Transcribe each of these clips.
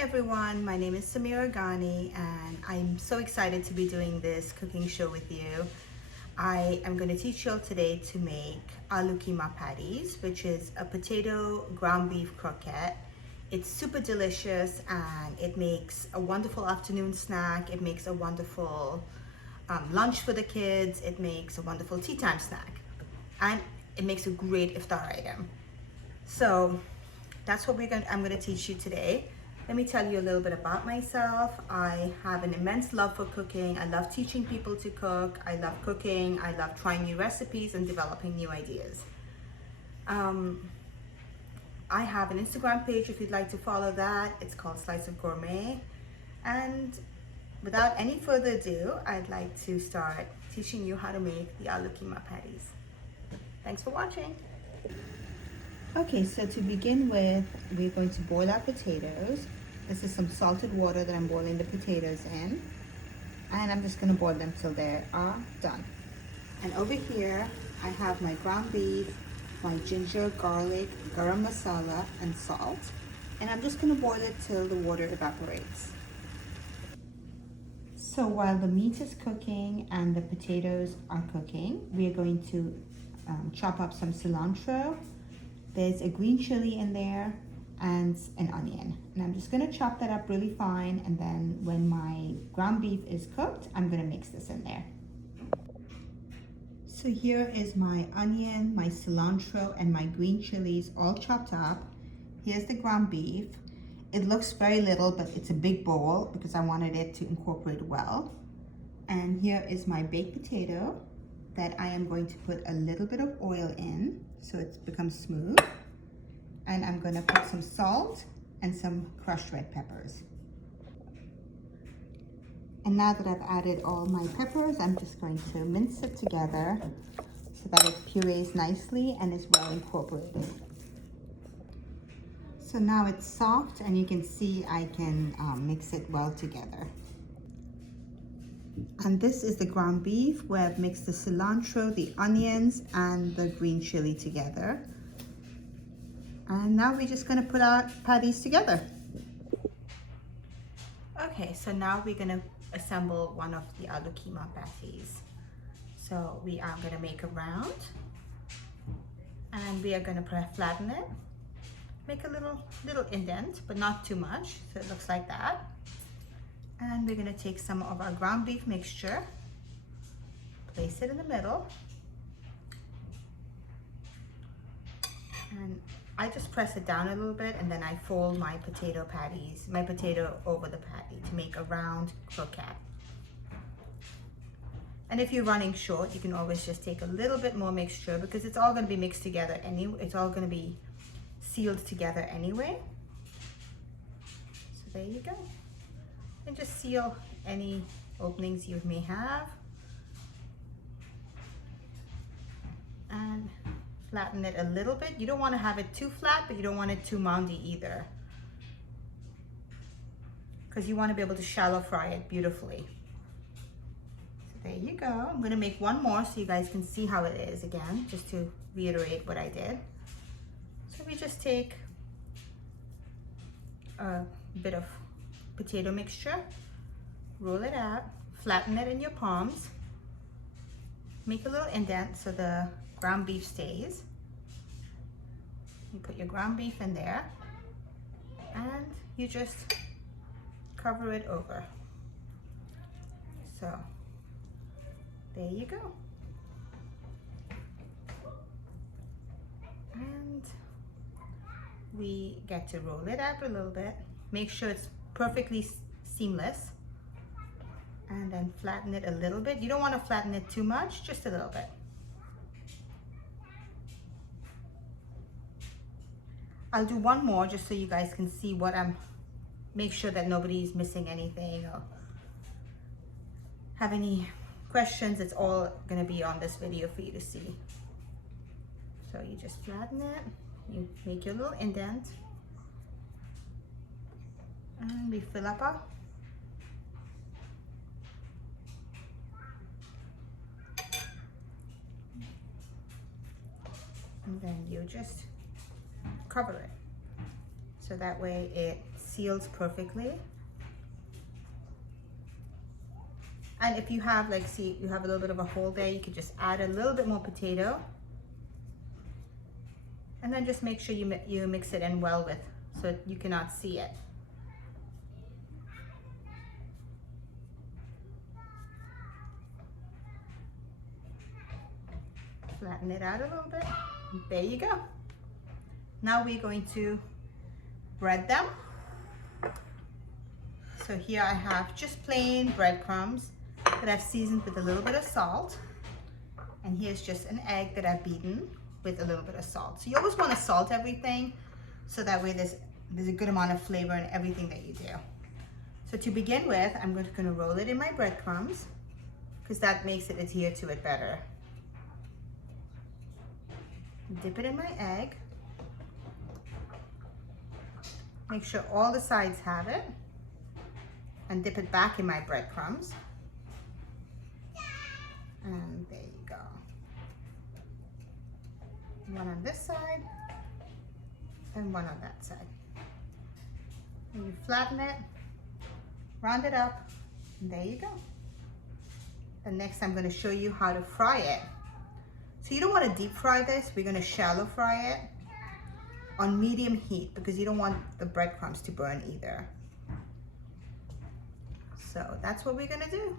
everyone, my name is Samira Ghani and I'm so excited to be doing this cooking show with you. I am going to teach you all today to make Aaloo kheema patties, which is a potato ground beef croquette. It's super delicious and it makes a wonderful afternoon snack. It makes a wonderful lunch for the kids. It makes a wonderful tea time snack. And it makes a great iftar item. So that's what I'm going to teach you today. Let me tell you a little bit about myself. I have an immense love for cooking. I love teaching people to cook. I love cooking. I love trying new recipes and developing new ideas. I have an Instagram page if you'd like to follow that. It's called Slice of Gourmet. And without any further ado, I'd like to start teaching you how to make the Aaloo kheema patties. Thanks for watching. Okay, so to begin with, we're going to boil our potatoes. This is some salted water that I'm boiling the potatoes in. And I'm just going to boil them till they are done. And over here, I have my ground beef, my ginger, garlic, garam masala, and salt. And I'm just going to boil it till the water evaporates. So while the meat is cooking and the potatoes are cooking, we are going to chop up some cilantro. There's a green chili in there and an onion. And I'm just gonna chop that up really fine, and then when my ground beef is cooked, I'm gonna mix this in there. So here is my onion, my cilantro, and my green chilies all chopped up. Here's the ground beef. It looks very little, but it's a big bowl because I wanted it to incorporate well. And here is my baked potato that I am going to put a little bit of oil in so it becomes smooth. And I'm going to put some salt and some crushed red peppers. And now that I've added all my peppers, I'm just going to mince it together so that it purees nicely and is well incorporated. So now it's soft and you can see I can mix it well together. And this is the ground beef where I've mixed the cilantro, the onions, and the green chili together. And now we're just gonna put our patties together. Okay, so now we're gonna assemble one of the Aaloo kheema patties. So we are gonna make a round, and we are gonna flatten it. Make a little indent, but not too much, so it looks like that. And we're gonna take some of our ground beef mixture, place it in the middle, and I just press it down a little bit, and then I fold my potato over the patty to make a round croquette. And if you're running short, you can always just take a little bit more mixture because it's all gonna be mixed together anyway. It's all gonna be sealed together anyway. So there you go. And just seal any openings you may have. And flatten it a little bit. You don't want to have it too flat, but you don't want it too moundy either, because you want to be able to shallow fry it beautifully. So there you go. I'm going to make one more so you guys can see how it is again, just to reiterate what I did. So we just take a bit of potato mixture, roll it out, flatten it in your palms, make a little indent so the ground beef stays. You put your ground beef in there and you just cover it over. So there you go. And we get to roll it up a little bit, make sure it's perfectly seamless, and then flatten it a little bit. You don't want to flatten it too much, just a little bit. I'll do one more just so you guys can see what make sure that nobody's missing anything or have any questions. It's all gonna be on this video for you to see. So you just flatten it, you make your little indent, and we fill up our and then you just cover it. so that way it seals perfectly. And if you have, like, see, you have a little bit of a hole there, you could just add a little bit more potato. And then just make sure you mix it in well with, so you cannot see it. Flatten it out a little bit. There you go. Now we're going to bread them. So here I have just plain breadcrumbs that I've seasoned with a little bit of salt. And here's just an egg that I've beaten with a little bit of salt. So you always want to salt everything, so that way there's a good amount of flavor in everything that you do. So to begin with, I'm going to roll it in my breadcrumbs, because that makes it adhere to it better. Dip it in my egg. Make sure all the sides have it, and dip it back in my breadcrumbs. And there you go. One on this side and one on that side. And you flatten it, round it up, and there you go. And next I'm going to show you how to fry it. So you don't want to deep fry this, we're going to shallow fry it on medium heat, because you don't want the breadcrumbs to burn either. So that's what we're going to do.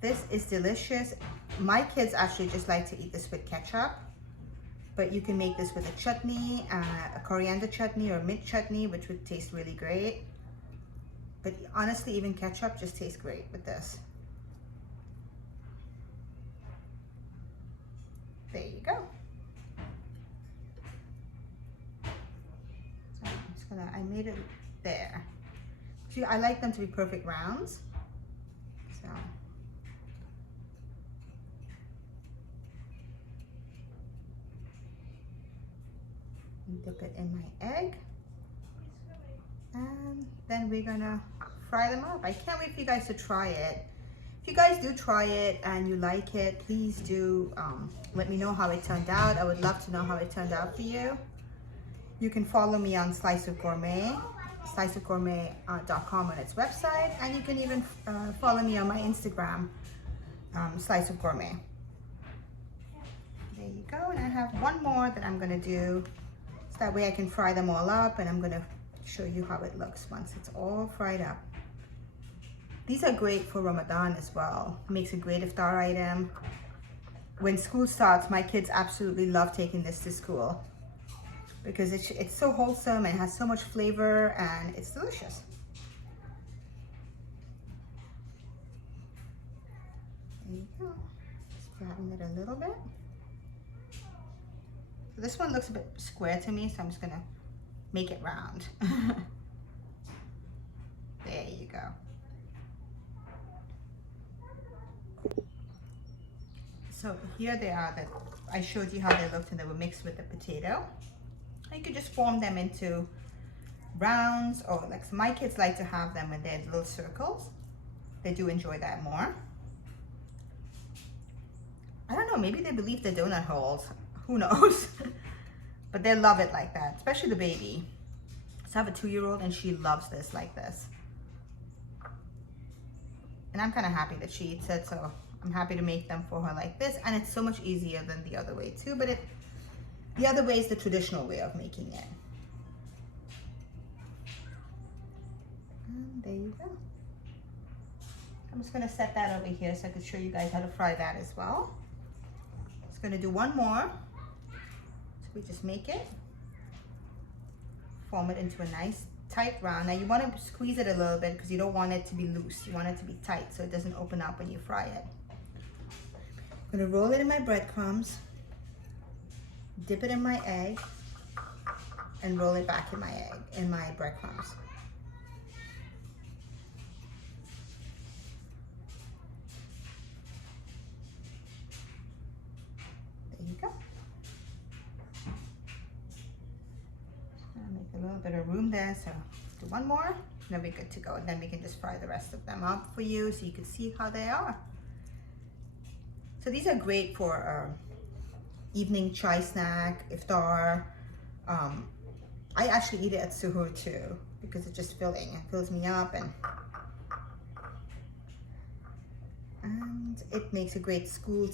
This is delicious. My kids actually just like to eat this with ketchup, but you can make this with a chutney, a coriander chutney or mint chutney, which would taste really great. But honestly, even ketchup just tastes great with this. There you go. So I'm just gonna, I made it there. See, I like them to be perfect rounds. So. Dip it in my egg, and then we're gonna fry them up. I can't wait for you guys to try it. If you guys do try it and you like it, please do let me know how it turned out. I would love to know how it turned out for you. You can follow me on Slice of Gourmet, sliceofgourmet.com on its website, and you can even follow me on my Instagram, Slice of Gourmet. There you go, and I have one more that I'm gonna do. That way I can fry them all up, and I'm gonna show you how it looks once it's all fried up. These are great for Ramadan as well. It makes a great iftar item. When school starts, my kids absolutely love taking this to school, because it's so wholesome and has so much flavor, and it's delicious. There you go. Just flatten it a little bit. So this one looks a bit square to me, so I'm just gonna make it round. There you go. So here they are, that I showed you how they looked, and they were mixed with the potato. You could just form them into rounds, or like, so my kids like to have them when they're little circles. They do enjoy that more. I don't know, maybe they believe they're donut holes. Who knows? But they love it like that, especially the baby. So I have a 2-year-old, and she loves this like this. And I'm kind of happy that she eats it, so I'm happy to make them for her like this. And it's so much easier than the other way too, but the other way is the traditional way of making it. And there you go. I'm just gonna set that over here so I can show you guys how to fry that as well. Just gonna do one more. So we just make it, form it into a nice tight round. Now you want to squeeze it a little bit, because you don't want it to be loose. You want it to be tight so it doesn't open up when you fry it. I'm gonna roll it in my breadcrumbs, dip it in my egg, and roll it back in my breadcrumbs. There you go. Just gonna make a little bit of room there, so do one more, and then we're good to go. And then we can just fry the rest of them up for you so you can see how they are. So these are great for evening chai snack, iftar, I actually eat it at suhoor too because it's just filling. It fills me up, and it makes a great school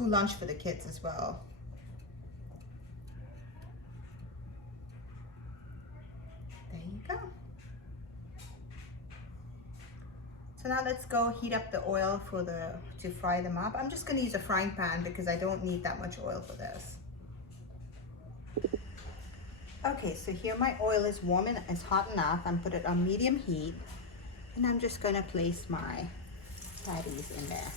lunch for the kids as well. There you go. So now let's go heat up the oil to fry them up. I'm just going to use a frying pan because I don't need that much oil for this. Okay, so here my oil is warm and it's hot enough. I'm put it on medium heat, and I'm just going to place my patties in there.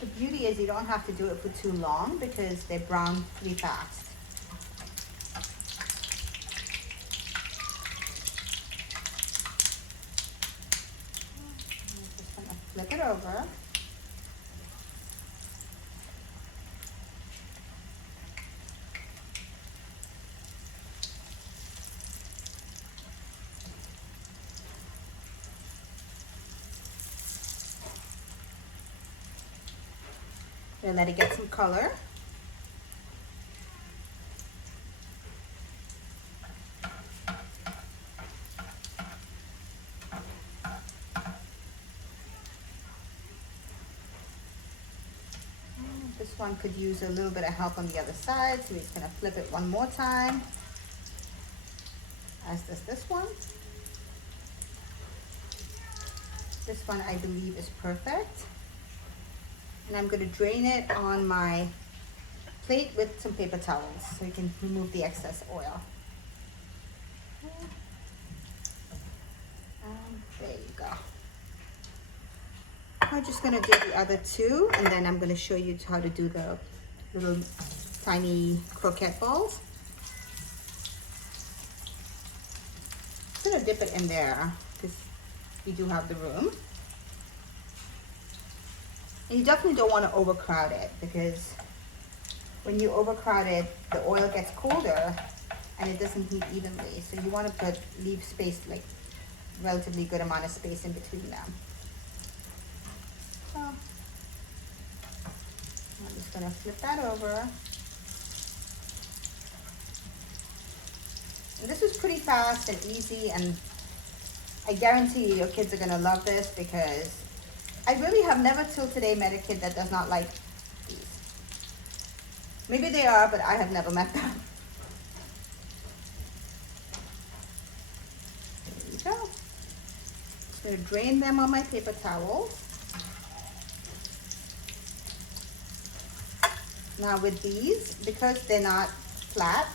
The beauty is you don't have to do it for too long because they brown pretty fast. I'm just going to flip it over. And let it get some color. This one could use a little bit of help on the other side, so we're just gonna flip it one more time, as does this one. This one I believe is perfect. And I'm going to drain it on my plate with some paper towels so you can remove the excess oil. And there you go. I'm just going to do the other two, and then I'm going to show you how to do the little tiny croquette balls. I'm going to dip it in there because we do have the room. And you definitely don't want to overcrowd it, because when you overcrowd it, the oil gets colder and it doesn't heat evenly. So you want to leave space, like relatively good amount of space in between them. So I'm just going to flip that over. And this is pretty fast and easy, and I guarantee you your kids are going to love this, because I really have never till today met a kid that does not like these. Maybe they are, but I have never met them. There you go. Just going to drain them on my paper towel. Now with these, because they're not flat,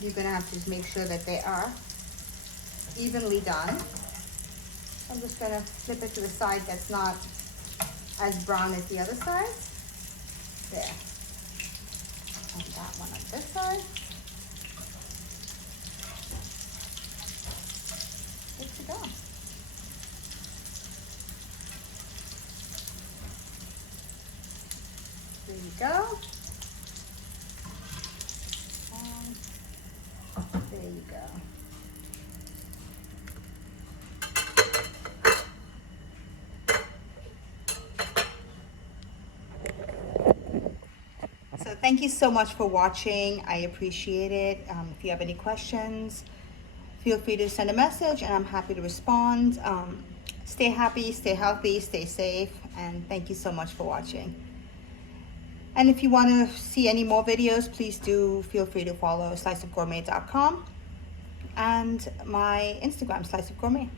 you're going to have to just make sure that they are evenly done. I'm just going to flip it to the side that's not as brown as the other side. There. And that one on this side. Good to go. There you go. And there you go. Thank you so much for watching. I appreciate it. If you have any questions, feel free to send a message and I'm happy to respond. Stay happy, stay healthy, stay safe, and thank you so much for watching. And if you want to see any more videos, please do feel free to follow sliceofgourmet.com and my Instagram, sliceofgourmet.